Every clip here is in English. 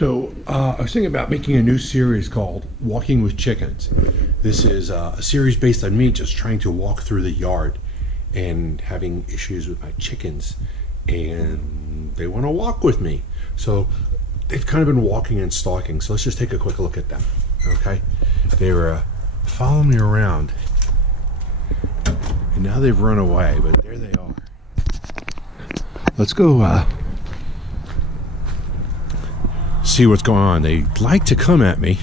So I was thinking about making a new series called Walking with Chickens. This is a series based on me just trying to walk through the yard and having issues with my chickens, and they want to walk with me. So they've kind of been walking and stalking. So let's just take a quick look at them. Okay, they were following me around, and now they've run away, but there they are. Let's go see what's going on. They like to come at me,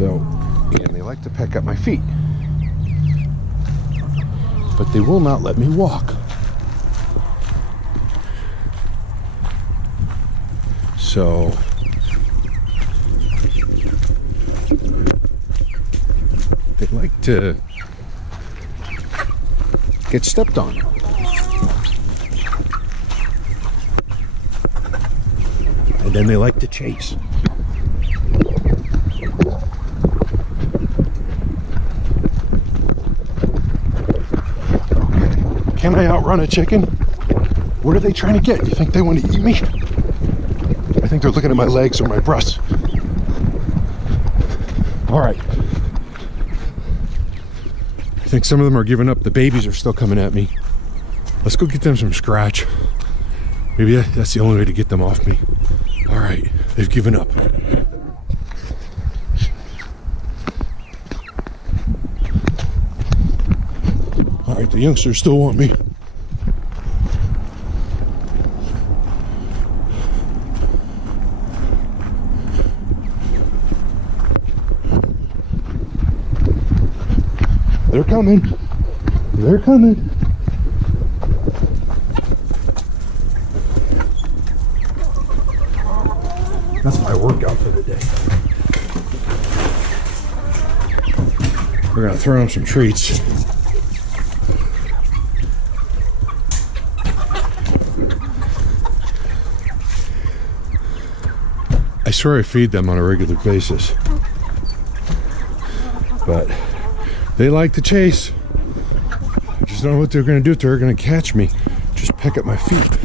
and they like to peck at my feet, but they will not let me walk. So they like to get stepped on. And then they like to chase. Can I outrun a chicken? What are they trying to get? You think they want to eat me? I think they're looking at my legs or my breasts. All right. I think some of them are giving up. The babies are still coming at me. Let's go get them some scratch. Maybe that's the only way to get them off me. All right, they've given up. All right, the youngsters still want me. They're coming. They're coming. That's my workout for the day. We're gonna throw them some treats. I swear I feed them on a regular basis, but they like to chase. I just don't know what they're gonna do if they're gonna catch me. Just peck at my feet.